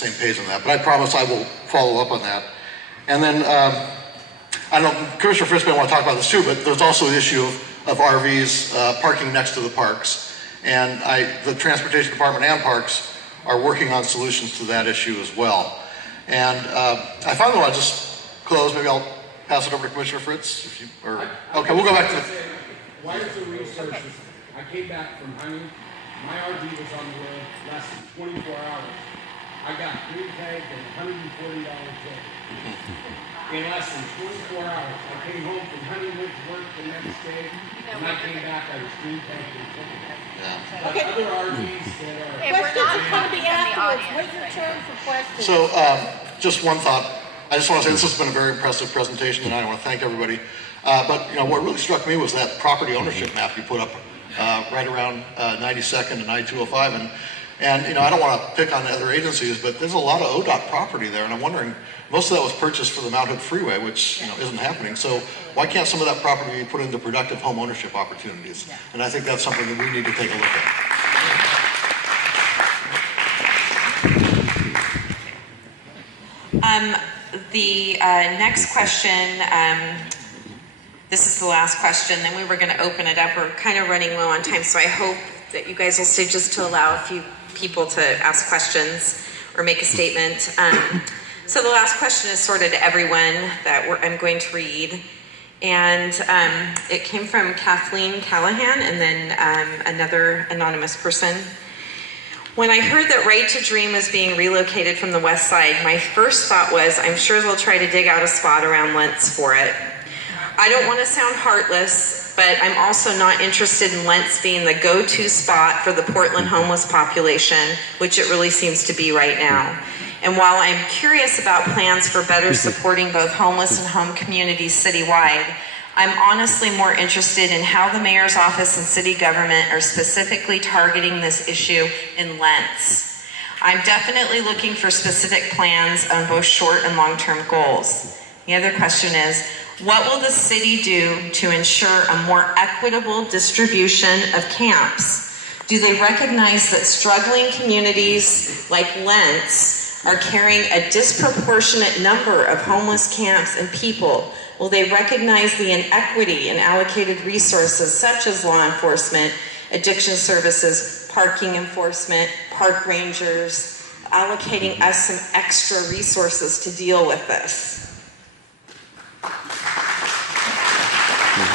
same page on that, but I promise I will follow up on that. And then, I don't know, Commissioner Fritz may want to talk about this too, but there's also the issue of RVs parking next to the parks. And the Transportation Department and Parks are working on solutions to that issue as well. And I finally want to just close, maybe I'll pass it over to Commissioner Fritz, if you, or, okay, we'll go back to the... Why is the resources? Okay. I came back from hunting. My RV was on the road less than 24 hours. I got green tagged and $140 ticket. In less than 24 hours. I came home from hunting, went to work the next day, and I came back, I was green tagged and ticket. Yeah. But other RVs that are... Questions are coming afterwards. Wait your turn for questions. So, just one thought. I just want to say this has been a very impressive presentation tonight. I want to thank everybody. But what really struck me was that property ownership map you put up right around 92nd and I-205. And I don't want to pick on other agencies, but there's a lot of ODOT property there. And I'm wondering, most of that was purchased for the Mount Hood Freeway, which isn't happening. So why can't some of that property be put into productive home ownership opportunities? Yeah. And I think that's something that we need to take a look at. The next question, this is the last question, then we were going to open it up. We're kind of running low on time, so I hope that you guys will stay just to allow a few people to ask questions or make a statement. So the last question is sort of to everyone that I'm going to read. And it came from Kathleen Callahan and then another anonymous person. When I heard that Right to Dream was being relocated from the west side, my first thought was, I'm sure they'll try to dig out a spot around Lents for it. I don't want to sound heartless, but I'm also not interested in Lents being the go-to spot for the Portland homeless population, which it really seems to be right now. And while I'm curious about plans for better supporting both homeless and home communities citywide, I'm honestly more interested in how the mayor's office and city government are specifically targeting this issue in Lents. I'm definitely looking for specific plans on both short and long-term goals. The other question is, what will the city do to ensure a more equitable distribution of camps? Do they recognize that struggling communities like Lents are carrying a disproportionate number of homeless camps and people? Will they recognize the inequity in allocated resources such as law enforcement, addiction services, parking enforcement, park rangers, allocating us some extra resources to deal with this?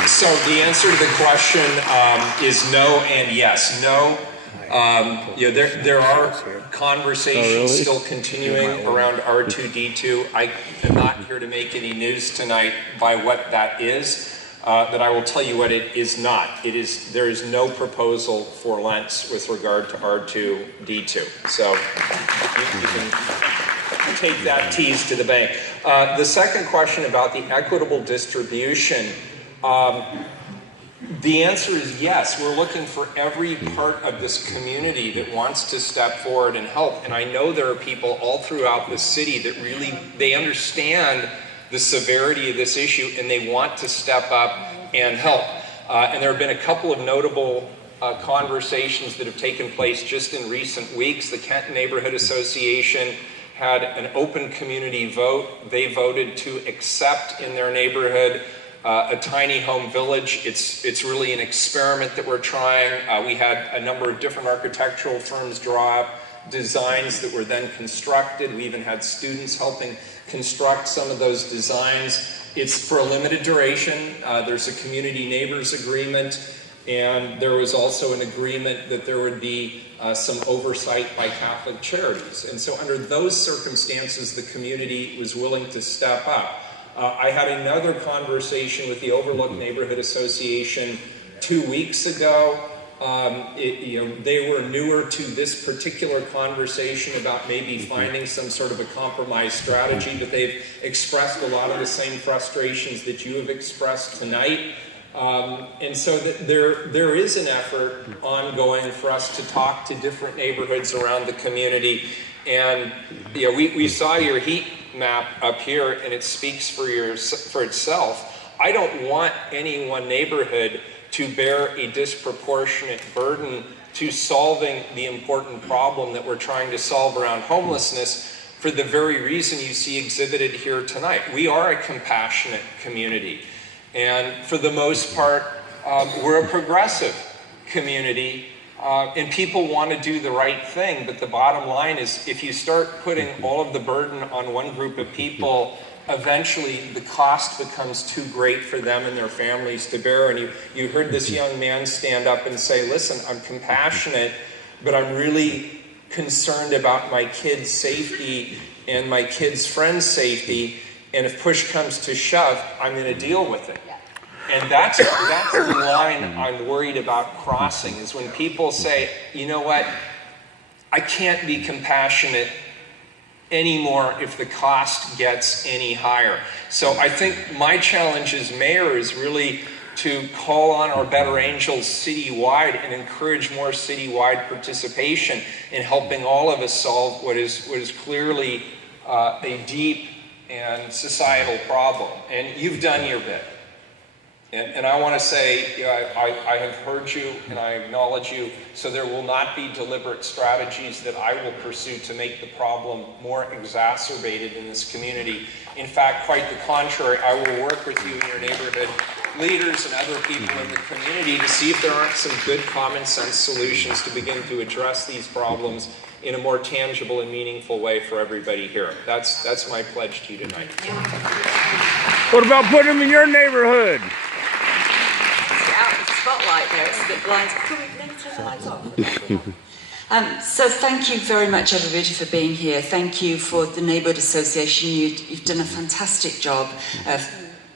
So the answer to the question is no and yes. No, there are conversations still continuing around R2D2. I am not here to make any news tonight by what that is, but I will tell you what it is not. There is no proposal for Lents with regard to R2D2. So you can take that tease to the bank. The second question about the equitable distribution, the answer is yes. We're looking for every part of this community that wants to step forward and help. And I know there are people all throughout the city that they understand the severity of this issue and they want to step up and help. And there have been a couple of notable conversations that have taken place just in recent weeks. The Kent Neighborhood Association had an open community vote. They voted to accept in their neighborhood a tiny home village. It's really an experiment that we're trying. We had a number of different architectural firms draw up designs that were then constructed. We even had students helping construct some of those designs. It's for a limited duration. There's a community neighbors agreement, and there was also an agreement that there would be some oversight by Catholic Charities. And so under those circumstances, the community was willing to step up. I had another conversation with the Overlook Neighborhood Association 2 weeks ago. They were newer to this particular conversation about maybe finding some sort of a compromise strategy, but they've expressed a lot of the same frustrations that you have expressed tonight. And so there is an effort ongoing for us to talk to different neighborhoods around the community. And we saw your heat map up here, and it speaks for itself. I don't want any one neighborhood to bear a disproportionate burden to solving the important problem that we're trying to solve around homelessness for the very reason you see exhibited here tonight. We are a compassionate community, and for the most part, we're a progressive community, and people want to do the right thing, but the bottom line is if you start putting all of the burden on one group of people, eventually the cost becomes too great for them and their families to bear. And you heard this young man stand up and say, listen, I'm compassionate, but I'm really concerned about my kids' safety and my kids' friends' safety, and if push comes to shove, I'm going to deal with it. And that's the line I'm worried about crossing, is when people say, you know what, I can't be compassionate anymore if the cost gets any higher. So I think my challenge as mayor is really to call on our better angels citywide and encourage more citywide participation in helping all of us solve what is clearly a deep and societal problem. And you've done your bit. And I want to say, I have heard you and I acknowledge you, so there will not be deliberate strategies that I will pursue to make the problem more exacerbated in this community. In fact, quite the contrary, I will work with you and your neighborhood leaders and other people in the community to see if there aren't some good common sense solutions to begin to address these problems in a more tangible and meaningful way for everybody here. That's my pledge to you tonight. What about putting them in your neighborhood? Spotlight there, it's a bit blind. Can we maybe turn the lights off? So thank you very much, everybody, for being here. Thank you for the Neighbourhood Association. You've done a fantastic job of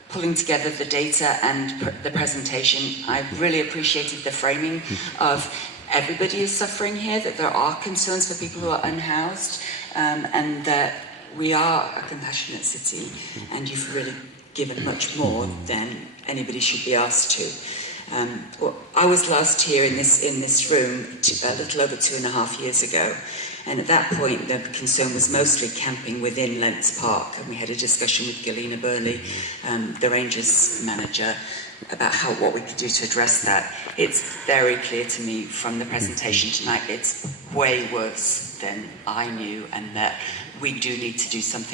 pulling together the data and the presentation. I really appreciated the framing of everybody is suffering here, that there are concerns for people who are unhoused, and that we are a compassionate city, and you've really given much more than anybody should be asked to. Well, I was last here in this room a little over 2.5 years ago, and at that point the concern was mostly camping within Lents Park, and we had a discussion with Galina Burley, the Rangers manager, about what we could do to address that. It's very clear to me from the presentation tonight it's way worse than I knew, and that we do need to do some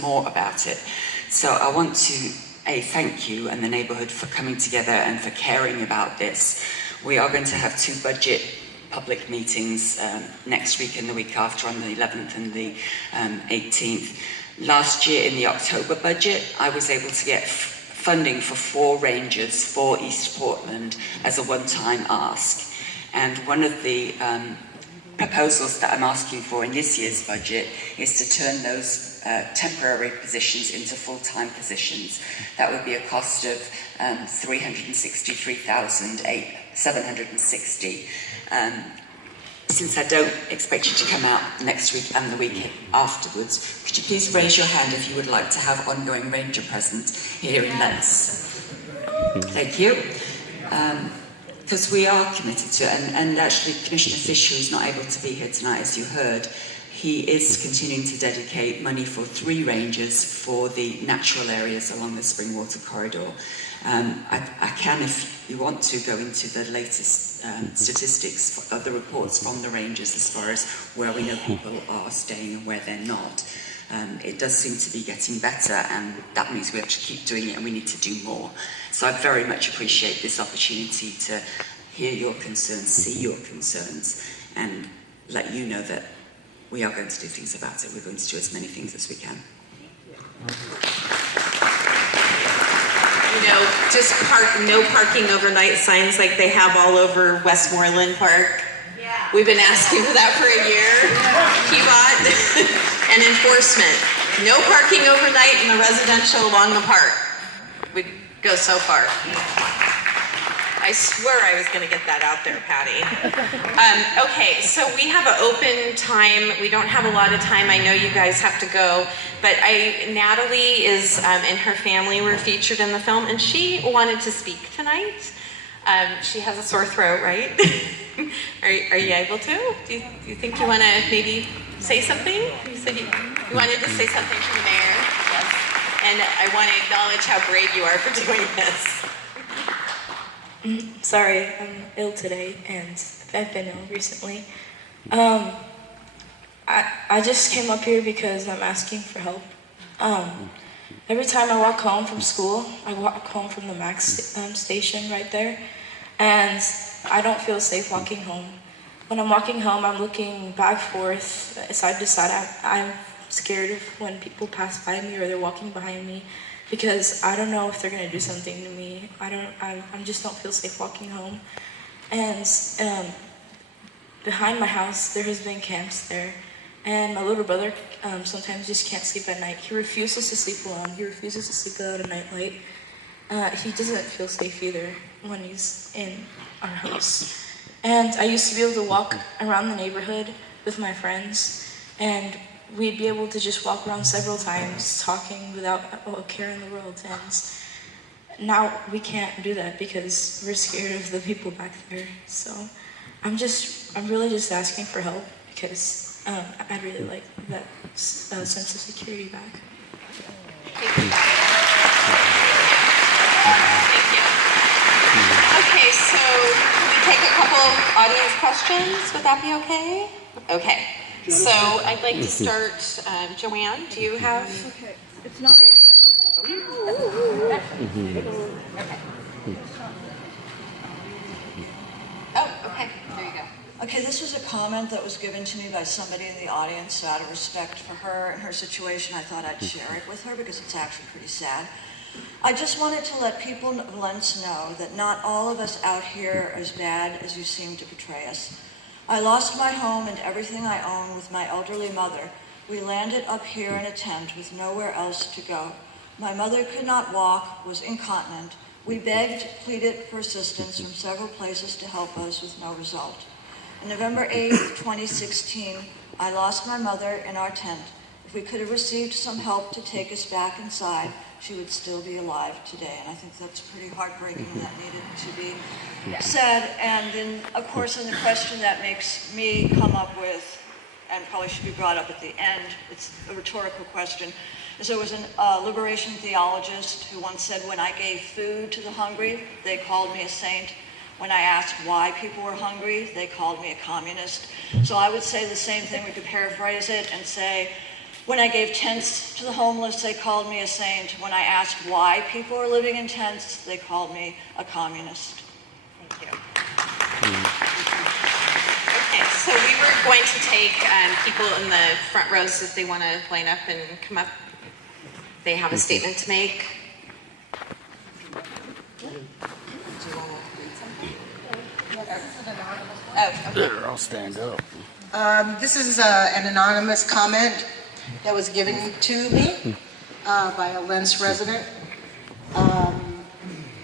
more about it. So I want to thank you and the neighbourhood for coming together and for caring about this. We are going to have 2 budget public meetings next week and the week after, on the 11th and the 18th. Last year in the October budget, I was able to get funding for 4 rangers for East Portland as a one-time ask. And one of the proposals that I'm asking for in this year's budget is to turn those temporary positions into full-time positions. That would be a cost of $363,760. Since I don't expect you to come out next week and the week afterwards, could you please raise your hand if you would like to have ongoing ranger present here in Lents? Thank you. Because we are committed to it, and actually Commissioner Fisher is not able to be here tonight, as you heard. He is continuing to dedicate money for 3 rangers for the natural areas along the Springwater corridor. I can, if you want to, go into the latest statistics of the reports from the rangers as far as where we know people are staying and where they're not. It does seem to be getting better, and that means we have to keep doing it, and we need to do more. So I very much appreciate this opportunity to hear your concerns, see your concerns, and let you know that we are going to do things about it. We're going to do as many things as we can. You know, just no parking overnight signs like they have all over Westmoreland Park. Yeah. We've been asking for that for a year. PBOT and enforcement. No parking overnight in the residential along the park. We'd go so far. I swear I was going to get that out there, Patty. Okay, so we have an open time. We don't have a lot of time. I know you guys have to go, but Natalie and her family were featured in the film, and she wanted to speak tonight. She has a sore throat, right? Are you able to? Do you think you want to maybe say something? You said you wanted to say something to the mayor. Yes. And I want to acknowledge how brave you are for doing this. Sorry, I'm ill today, and I've been ill recently. I just came up here because I'm asking for help. Every time I walk home from school, I walk home from the Max station right there, and I don't feel safe walking home. When I'm walking home, I'm looking back, forth, side to side. I'm scared of when people pass by me or they're walking behind me, because I don't know if they're gonna do something to me. I just don't feel safe walking home. And behind my house, there has been camps there. And my little brother sometimes just can't sleep at night. He refuses to sleep alone. He refuses to sleep without a nightlight. He doesn't feel safe either when he's in our house. And I used to be able to walk around the neighborhood with my friends, and we'd be able to just walk around several times talking without a care in the world. And now we can't do that because we're scared of the people back there. So I'm really just asking for help, because I'd really like that sense of security back. Thank you. Okay, so can we take a couple of audience questions? Would that be okay? Okay. So I'd like to start, Joanne, do you have? Okay, it's not. Oh, okay, there you go. Okay, this was a comment that was given to me by somebody in the audience, so out of respect for her and her situation, I thought I'd share it with her because it's actually pretty sad. I just wanted to let people of Lents know that not all of us out here are as bad as you seem to portray us. I lost my home and everything I own with my elderly mother. We landed up here in a tent with nowhere else to go. My mother could not walk, was incontinent. We begged, pleaded for assistance from several places to help us with no result. On November 8th, 2016, I lost my mother in our tent. If we could have received some help to take us back inside, she would still be alive today. And I think that's pretty heartbreaking, and that needed to be said. And then, of course, in the question that makes me come up with, and probably should be brought up at the end, it's a rhetorical question, is there was a liberation theologist who once said, when I gave food to the hungry, they called me a saint. When I asked why people were hungry, they called me a communist. So I would say the same thing. We could paraphrase it and say, when I gave tents to the homeless, they called me a saint. When I asked why people were living in tents, they called me a communist. Thank you. Okay, so we were going to take people in the front rows if they want to line up and come up. They have a statement to make. Better, I'll stand up. This is an anonymous comment that was given to me by a Lents resident.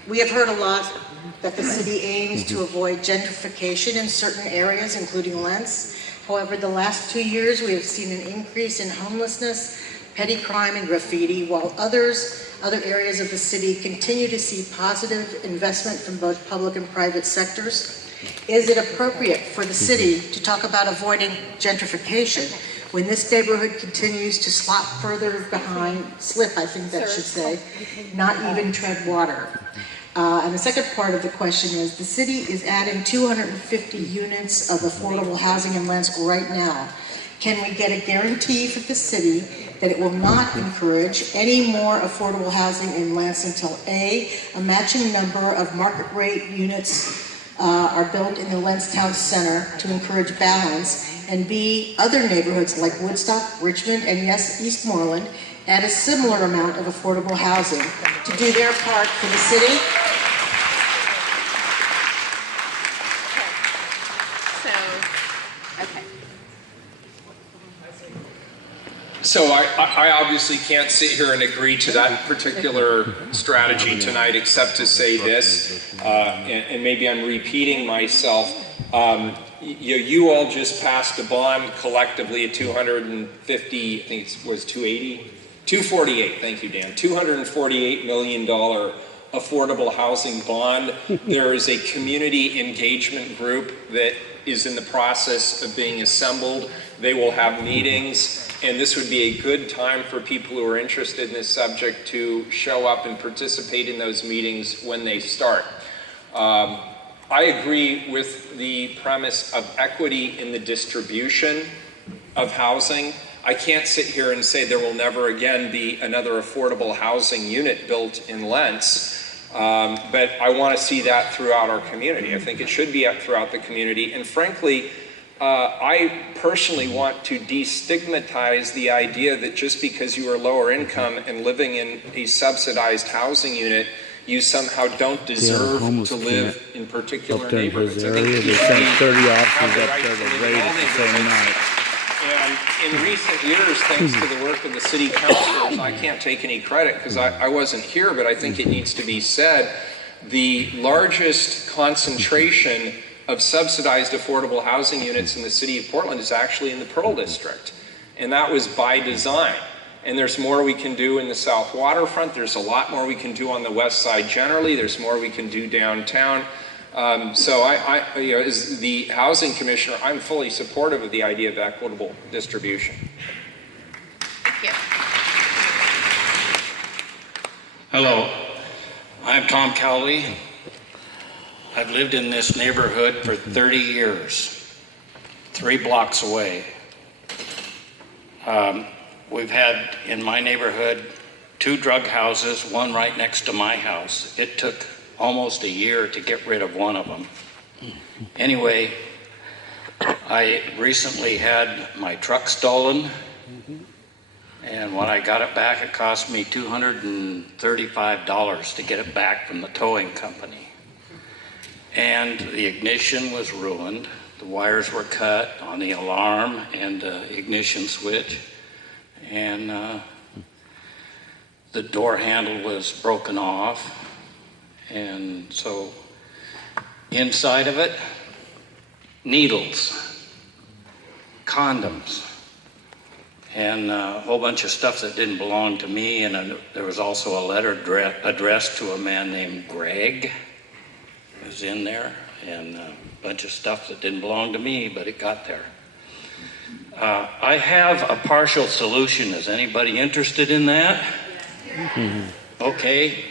We have heard a lot that the city aims to avoid gentrification in certain areas, including Lents. However, the last 2 years we have seen an increase in homelessness, petty crime, and graffiti, while other areas of the city continue to see positive investment from both public and private sectors. Is it appropriate for the city to talk about avoiding gentrification when this neighborhood continues to slip, I think that should say, not even tread water? And the second part of the question is, the city is adding 250 units of affordable housing in Lents right now. Can we get a guarantee from the city that it will not encourage any more affordable housing in Lents until A, a matching number of market rate units are built in the Lents Town Center to encourage balance, and B, other neighborhoods like Woodstock, Richmond, and yes, Eastmoreland add a similar amount of affordable housing to do their part for the city? So I obviously can't sit here and agree to that particular strategy tonight, except to say this, and maybe I'm repeating myself. You all just passed a bond collectively at 250, I think it was 280, 248. Thank you, Dan. $248 million affordable housing bond. There is a community engagement group that is in the process of being assembled. They will have meetings. And this would be a good time for people who are interested in this subject to show up and participate in those meetings when they start. I agree with the premise of equity in the distribution of housing. I can't sit here and say there will never again be another affordable housing unit built in Lents, but I want to see that throughout our community. I think it should be throughout the community, and frankly, I personally want to destigmatize the idea that just because you are lower income and living in a subsidized housing unit, you somehow don't deserve to live in particular up there in neighborhoods. his I think area. that They you sent should 30 have officers the up right there to to live in raid all it the same neighborhoods. night. And in recent years, thanks to the work of the city councilors, I can't take any credit because I wasn't here, but I think it needs to be said, the largest concentration of subsidized affordable housing units in the city of Portland is actually in the Pearl District. And that was by design. And there's more we can do in the South Waterfront. There's a lot more we can do on the West Side generally. There's more we can do downtown. So as the housing commissioner, I'm fully supportive of the idea of equitable distribution. Thank you. Hello, I'm Tom Cowley. I've lived in this neighborhood for 30 years, 3 blocks away. We've had in my neighborhood 2 drug houses, one right next to my house. It took almost a year to get rid of one of them. Anyway, I recently had my truck stolen, and when I got it back, it cost me $235 to get it back from the towing company. And the ignition was ruined. The wires were cut on the alarm and ignition switch, and the door handle was broken off. And so inside of it, needles, condoms, and a whole bunch of stuff that didn't belong to me. And there was also a letter addressed to a man named Greg. It was in there, and a bunch of stuff that didn't belong to me, but it got there. I have a partial solution. Is anybody interested in that? Okay.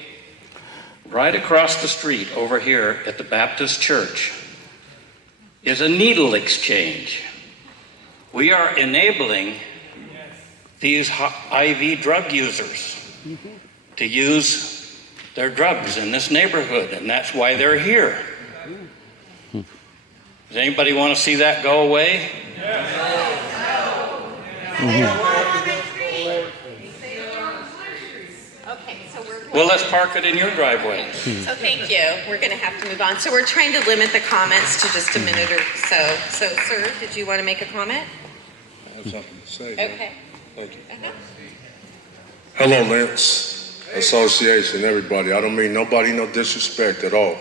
Right across the street over here at the Baptist Church is a needle exchange. We are enabling these IV drug users to use their drugs in this neighborhood, and that's why they're here. Does anybody want to see that go away? Okay, so Well, let's park it in your driveway. So thank you. We're going to have to move on. So we're trying to limit the comments to just a minute or so. So, sir, did you want to make a comment? I have something to say. Okay. Thank you. Hello, Lents Association, everybody. I don't mean nobody no disrespect at all.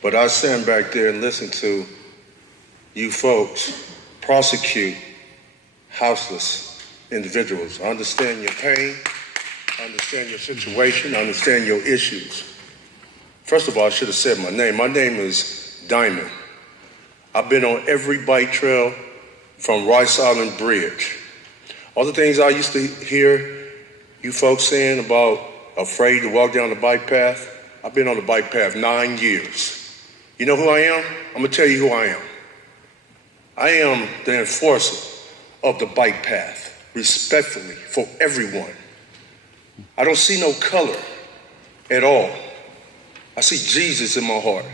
But I stand back there and listen to you folks prosecute houseless individuals. I understand your pain. I understand your situation. I understand your issues. First of all, I should have said my name. My name is Diamond. I've been on every bike trail from Rice Island Bridge. All the things I used to hear you folks saying about afraid to walk down the bike path, I've been on the bike path 9 years. You know who I am? I'm gonna tell you who I am. I am the enforcer of the bike path, respectfully, for everyone. I don't see no color at all. I see Jesus in my heart.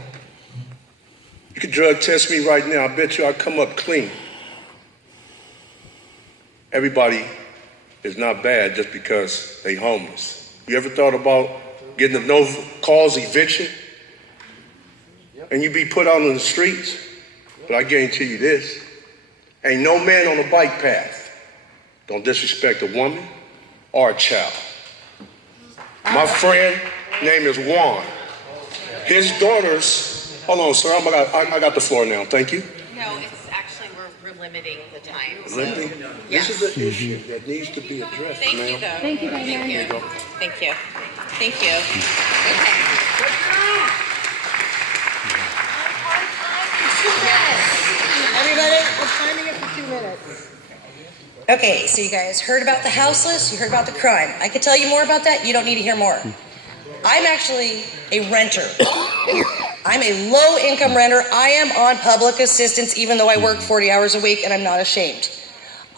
You could drug test me right now. I bet you I come up clean. Everybody is not bad just because they homeless. You ever thought about getting a no-cause eviction? And you be put out on the streets? But I guarantee you this, ain't no man on a bike path don't disrespect a woman or a child. My friend name is Juan. His daughters, hold on, sir, I got the floor now, thank you. No, it's actually, we're limiting the time. So. Lindy, Yes. this is an issue that needs to be addressed, Thank ma'am. you, though. Thank you, Thank Diane. you. Thank you. Thank you. Okay. Everybody, we're timing it for 2 minutes. Okay, so you guys heard about the houseless, you heard about the crime. I could tell you more about that, you don't need to hear more. I'm actually a renter here. I'm a low-income renter. I am on public assistance even though I work 40 hours a week, and I'm not ashamed.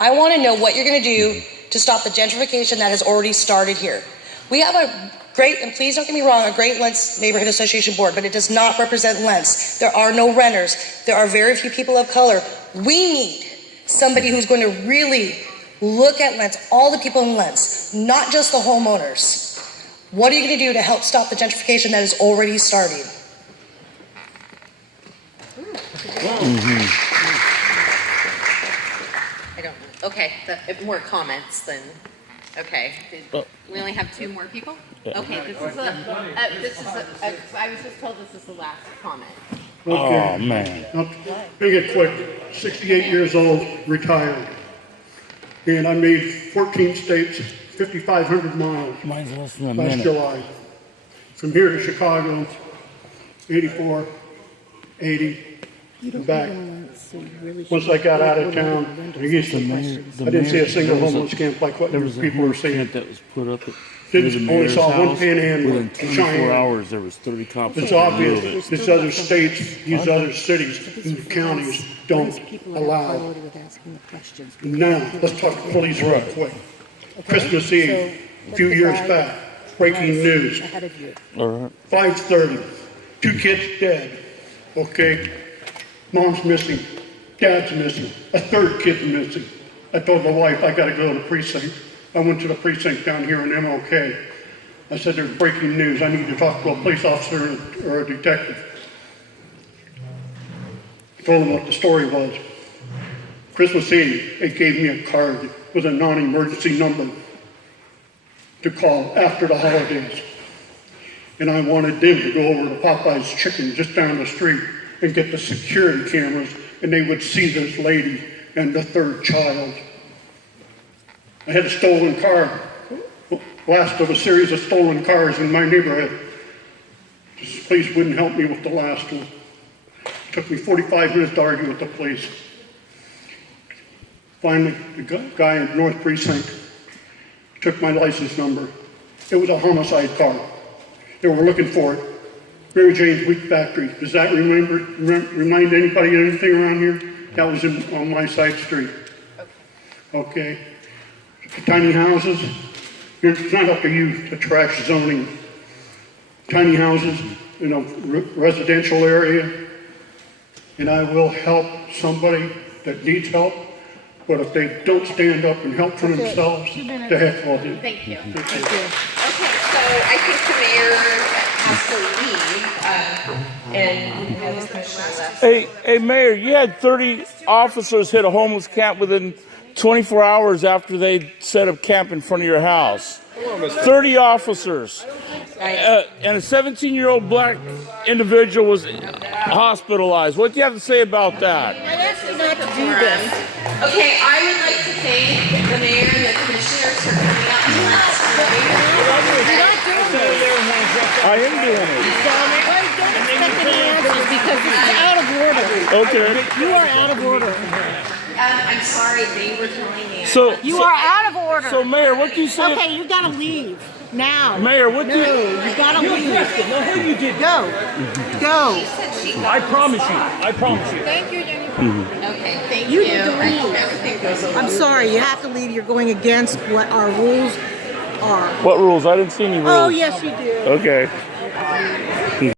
I want to know what you're going to do to stop the gentrification that has already started here. We have a great, and please don't get me wrong, a great Lents Neighborhood Association board, but it does not represent Lents. There are no renters. There are very few people of color. We need somebody who's going to really look at Lents, all the people in Lents, not just the homeowners. What are you going to do to help stop the gentrification that is already starting? I don't know. Okay, if more comments then. Okay, we only have 2 more people? Okay, I was just told this is the last comment. Oh, man. I'll make it quick. 68 years old, retired. And I made 14 states, 5,500 miles Mine's less than a last minute. July. From here to Chicago, 84, 80, and back. Once I got out of town, I didn't see a single homeless camp like what people were saying. That was put up at Only saw one panhandle Within in 24 Cheyenne. hours, there was 30 cops. It's on the road. obvious, these other states, these other cities, and counties don't allow. Now, let's talk police real quick. Christmas Eve, a few years back, breaking news. All right. 5:30, 2 kids dead, okay? Mom's missing, dad's missing, a 3rd kid's missing. I told the wife, I gotta go to the precinct. I went to the precinct down here in MLK. I said, there's breaking news, I need to talk to a police officer or a detective. I told them what the story was. Christmas Eve, they gave me a card with a non-emergency number to call after the holidays. And I wanted them to go over to Popeye's Chicken just down the street and get the security cameras, and they would see this lady and the 3rd child. I had a stolen car, last of a series of stolen cars in my neighborhood. The police wouldn't help me with the last one. It took me 45 minutes to argue with the police. Finally, the guy in North Precinct took my license number. It was a homicide car. They were looking for it. Mary Jane's Wheat Factory. Does that remind anybody of anything around here? That was on my side street. Okay. Tiny houses. It's not up to you to trash zoning. Tiny houses in a residential area. And I will help somebody that needs help. But if they don't stand up and help for themselves, the heck will do. Thank you. Thank you. Okay, so I think the mayor has to leave. And we have a question left. Hey, Mayor, you had 30 officers hit a homeless camp within 24 hours after they set up camp in front of your house. 30 officers. And a 17-year-old black individual was hospitalized. What do you have to say about that? I asked you not to do this. Okay, I would like to thank the mayor and the commissioners for coming out to us tonight. You're not doing this. I am doing it. I don't expect any answers because this is out of order. Okay. You are out of order. I'm sorry, they were telling me. You are out of order. So, Mayor, what do you say? Okay, you gotta leave now. Mayor, what do you? You gotta leave. No, you did. Go. Go. I promise you. I promise you. Thank you, Jennifer. Okay, thank You you. need to I hope leave. everything goes along. I'm sorry, you have to leave. You're going against what our rules are. What rules? I didn't see any rules. Oh, yes, you do. Okay.